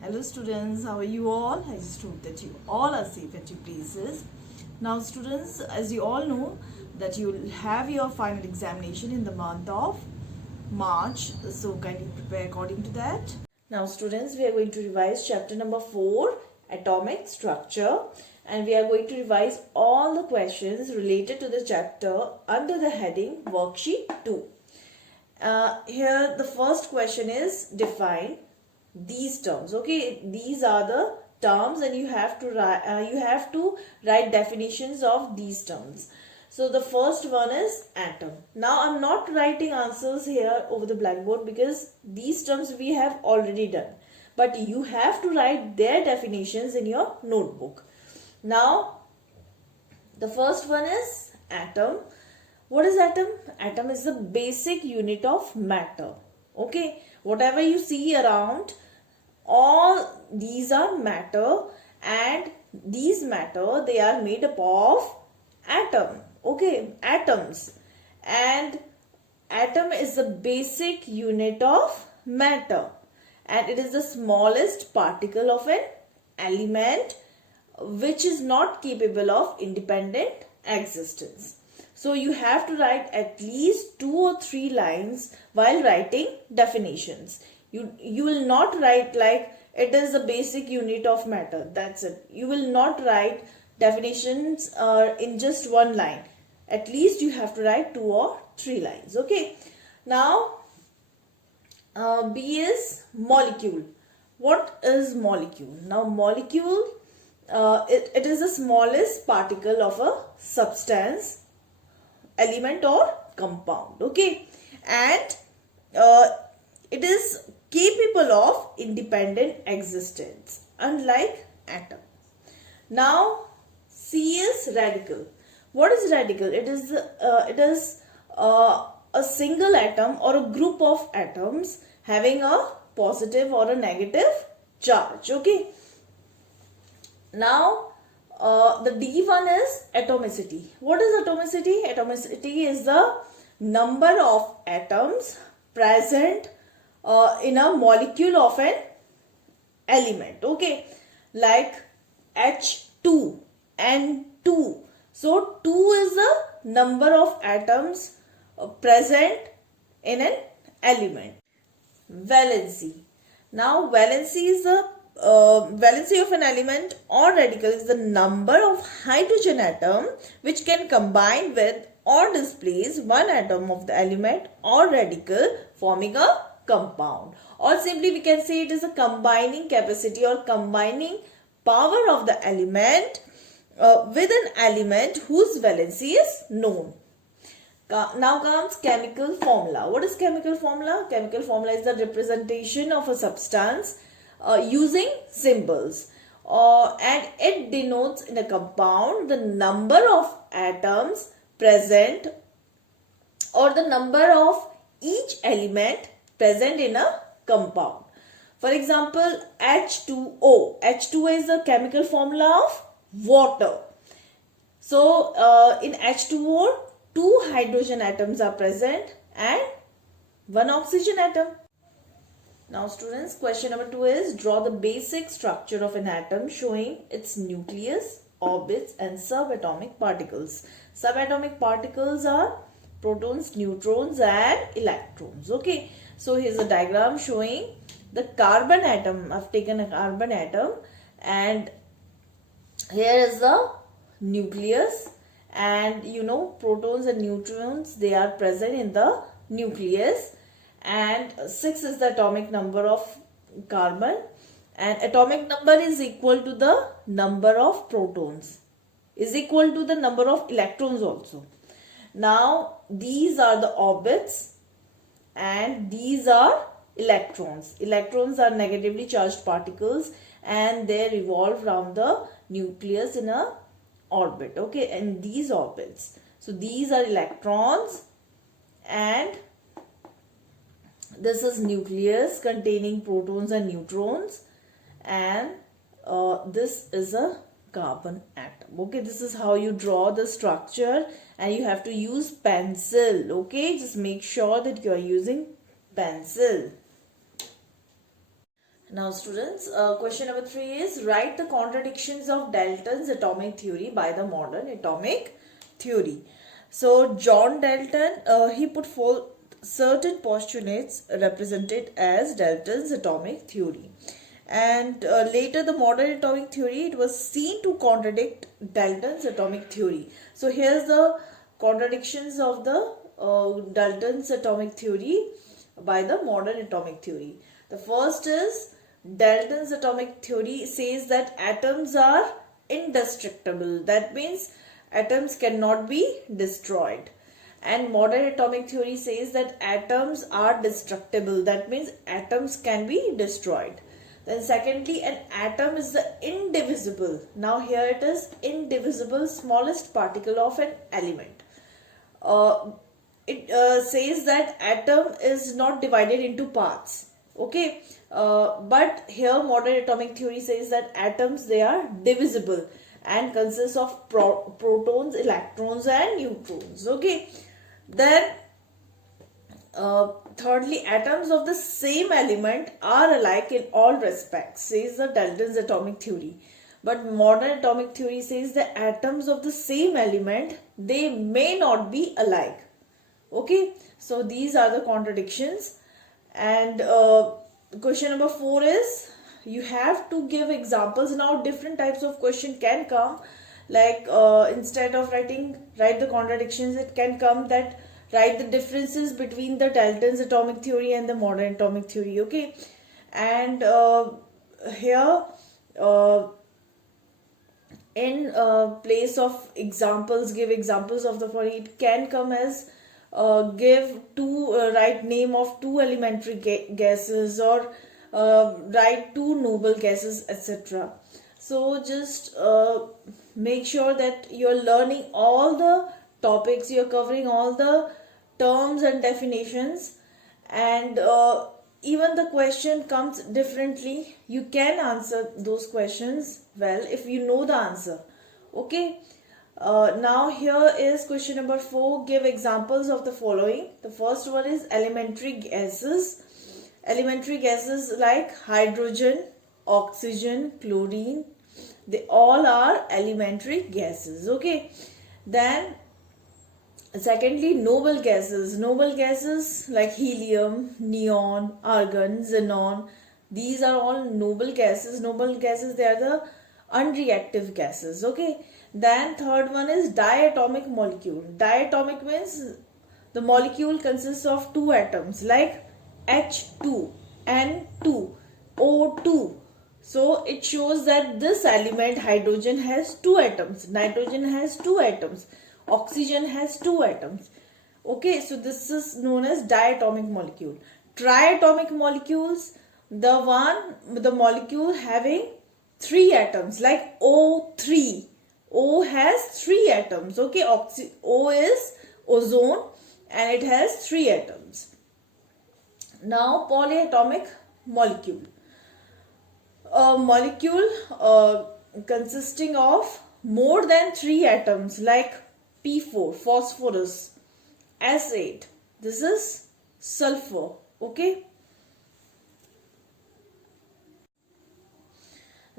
Hello students, how are you all? I just hope that you all are safe at your places. Now students, as you all know that you will have your final examination in the month of March, so kindly prepare according to that. Now students, we are going to revise chapter number 4, atomic structure, and we are going to revise all the questions related to the chapter under the heading worksheet 2. Here the first question is define these terms. Okay, these are the terms and you have to write definitions of these terms. So the first one is atom. Now I'm not writing answers here over the blackboard because these terms we have already done, but you have to write their definitions in your notebook. Now the first one is atom. What is atom? Atom is the basic unit of matter. Okay, whatever you see around, all these are matter, and these matter, they are made up of atom. Okay, atoms, and atom is the basic unit of matter, and it is the smallest particle of an element which is not capable of independent existence. So you have to write at least 2 or 3 lines while writing definitions. You will not write like it is the basic unit of matter. That's it. You will not write definitions in just 1 line. At least you have to write 2 or 3 lines. Okay. Now B is molecule. What is molecule? Now molecule, it is the smallest particle of a substance, element or compound. Okay, and it is capable of independent existence, unlike atom. Now C is radical. What is radical? It is a single atom or a group of atoms having a positive or a negative charge. Okay, now the D1 is atomicity. What is atomicity? Atomicity is the number of atoms present in a molecule of an element. Okay, like H2, N2. So 2 is the number of atoms present in an element. Valency. Now valency is the valency of an element or radical is the number of hydrogen atom which can combine with or displace one atom of the element or radical, forming a compound. Or simply we can say it is a combining capacity or combining power of the element with an element whose valency is known. Now comes chemical formula. What is chemical formula? Chemical formula is the representation of a substance using symbols, and it denotes in a compound the number of atoms present or the number of each element present in a compound. For example, H2O. H2O is the chemical formula of water. So in H2O, 2 hydrogen atoms are present and 1 oxygen atom. Now students, question number 2 is draw the basic structure of an atom showing its nucleus, orbits and subatomic particles. Subatomic particles are protons, neutrons and electrons. Okay, so here's a diagram showing the carbon atom. I've taken a carbon atom and here is the nucleus, and you know protons and neutrons, they are present in the nucleus, and 6 is the atomic number of carbon, and atomic number is equal to the number of protons, is equal to the number of electrons also. Now these are the orbits and these are electrons. Electrons are negatively charged particles and they revolve around the nucleus in a orbit. Okay, and these orbits, so these are electrons and this is nucleus containing protons and neutrons, and this is a carbon atom. Okay, this is how you draw the structure, and you have to use pencil. Okay, just make sure that you are using pencil. Now students, question number 3 is write the contradictions of Dalton's atomic theory by the modern atomic theory. So John Dalton, he put forth certain postulates represented as Dalton's atomic theory. And later the modern atomic theory, it was seen to contradict Dalton's atomic theory. So here's the contradictions of the Dalton's atomic theory by the modern atomic theory. The first is Dalton's atomic theory says that atoms are indestructible. That means atoms cannot be destroyed. And modern atomic theory says that atoms are destructible. That means atoms can be destroyed. Then secondly, an atom is the indivisible. Now here it is indivisible, smallest particle of an element. It says that atom is not divided into parts. Okay, but here modern atomic theory says that atoms, they are divisible and consist of protons, electrons and neutrons. Okay, then thirdly, atoms of the same element are alike in all respects, says the Dalton's atomic theory. But modern atomic theory says that atoms of the same element, they may not be alike. Okay, so these are the contradictions. And question number 4 is you have to give examples. Now different types of question can come, like instead of write the contradictions, it can come that write the differences between the Dalton's atomic theory and the modern atomic theory. Okay, and here in place of examples, give examples of the following. It can come as write name of two elementary gases, or write two noble gases, etc. So just make sure that you're learning all the topics, you're covering all the terms and definitions, and even the question comes differently, you can answer those questions well if you know the answer. Okay. Now here is question number 4. Give examples of the following. The first one is elementary gases. Elementary gases like hydrogen, oxygen, chlorine. They all are elementary gases. Okay. Then secondly, noble gases. Noble gases like helium, neon, argon, xenon. These are all noble gases. Noble gases, they are the unreactive gases. Okay. Then third one is diatomic molecule. Diatomic means the molecule consists of two atoms like H2, N2, O2. So it shows that this element hydrogen has two atoms, nitrogen has two atoms, oxygen has two atoms. Okay, so this is known as diatomic molecule. Triatomic molecules, the molecule having three atoms like O3. O has three atoms. Okay, O is ozone and it has three atoms. Now polyatomic molecule. A molecule consisting of more than three atoms like P4, phosphorus, S8. This is sulfur. Okay.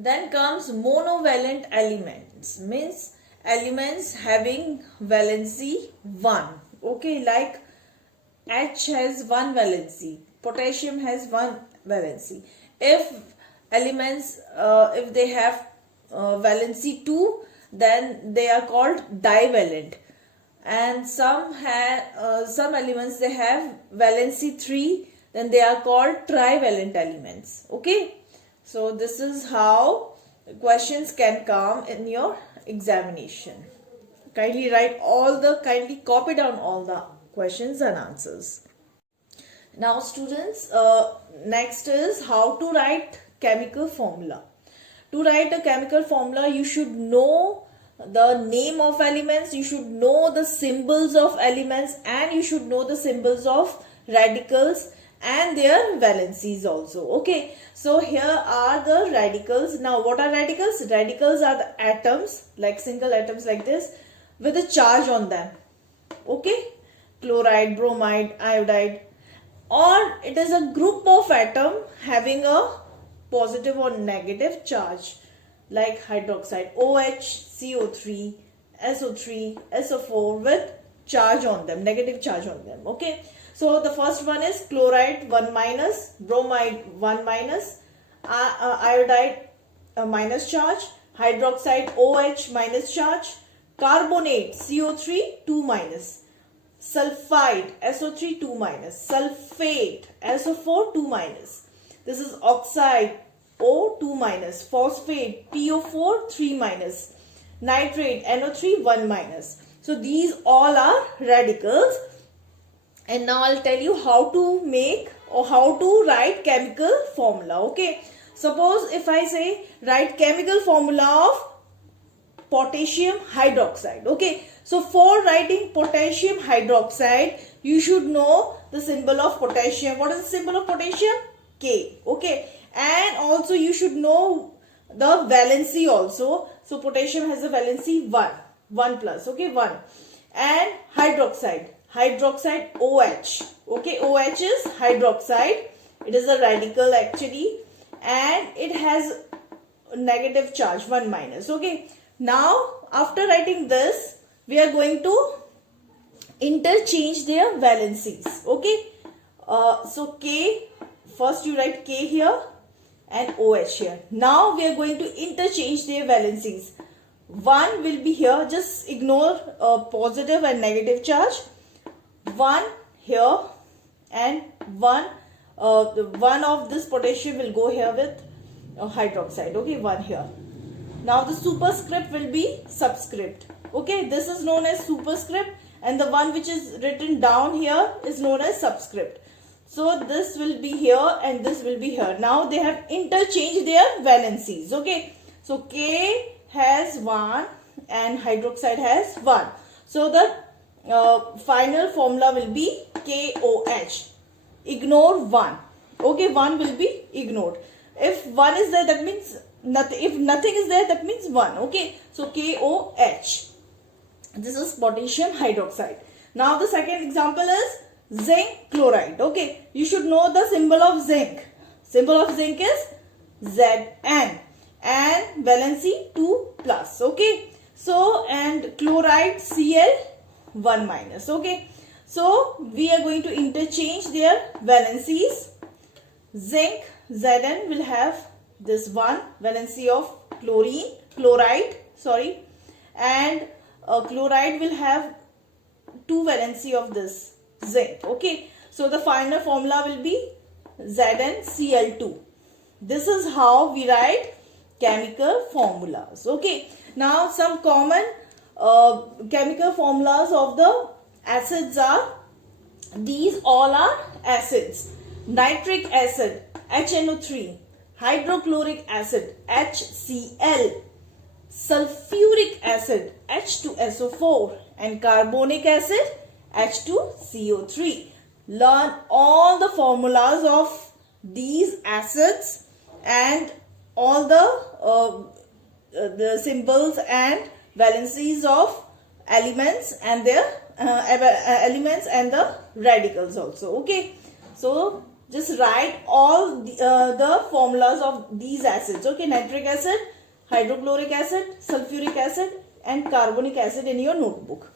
Then comes monovalent elements, means elements having valency 1. Okay, like H has one valency, potassium has one valency. If elements, if they have valency 2, then they are called divalent. And some elements, they have valency 3, then they are called trivalent elements. Okay. So this is how questions can come in your examination. Kindly copy down all the questions and answers. Now students, next is how to write chemical formula. To write a chemical formula, you should know the name of elements, you should know the symbols of elements, and you should know the symbols of radicals and their valencies also. Okay, so here are the radicals. Now what are radicals? Radicals are the atoms, like single atoms like this, with a charge on them. Okay, chloride, bromide, iodide. Or it is a group of atom having a positive or negative charge, like hydroxide OH, CO3, SO3, SO4 with charge on them, negative charge on them. Okay, so the first one is chloride 1 minus, bromide 1 minus, iodide minus charge, hydroxide OH minus charge, carbonate CO3 2 minus, sulfide SO3 2 minus, sulfate SO4 2 minus. This is oxide O 2 minus, phosphate PO4 3 minus, nitrate NO3 1 minus. So these all are radicals, and now I'll tell you how to make or how to write chemical formula. Okay, suppose if I say write chemical formula of potassium hydroxide. Okay, so for writing potassium hydroxide, you should know the symbol of potassium. What is the symbol of potassium? K. Okay, and also you should know the valency also. So potassium has a valency 1 plus. Okay, 1. And hydroxide OH. Okay, OH is hydroxide. It is a radical actually, and it has a negative charge 1 minus. Okay, now after writing this, we are going to interchange their valencies. Okay, so K, first you write K here and OH here. Now we are going to interchange their valencies. 1 will be here, just ignore positive and negative charge. 1 here and 1 of this potassium will go here with hydroxide. Okay, 1 here. Now the superscript will be subscript. Okay, this is known as superscript, and the one which is written down here is known as subscript. So this will be here and this will be here. Now they have interchanged their valencies. Okay, so K has 1 and hydroxide has 1. So the final formula will be KOH. Ignore 1. Okay, 1 will be ignored. If 1 is there, that means nothing. If nothing is there, that means 1. Okay, so KOH. This is potassium hydroxide. Now the second example is zinc chloride. Okay, you should know the symbol of zinc. Symbol of zinc is Zn and valency 2 plus. Okay, so and chloride Cl 1 minus. Okay, so we are going to interchange their valencies. Zinc Zn will have this 1 valency of chloride, and chloride will have 2 valency of this zinc. Okay, so the final formula will be ZnCl2. This is how we write chemical formulas. Okay, now some common chemical formulas of the acids are, these all are acids. Nitric acid HNO3, hydrochloric acid HCl, sulfuric acid H2SO4, and carbonic acid H2CO3. Learn all the formulas of these acids and all the symbols and valencies of elements and their elements and the radicals also. Okay, so just write all the formulas of these acids. Okay, nitric acid, hydrochloric acid, sulfuric acid and carbonic acid in your notebook.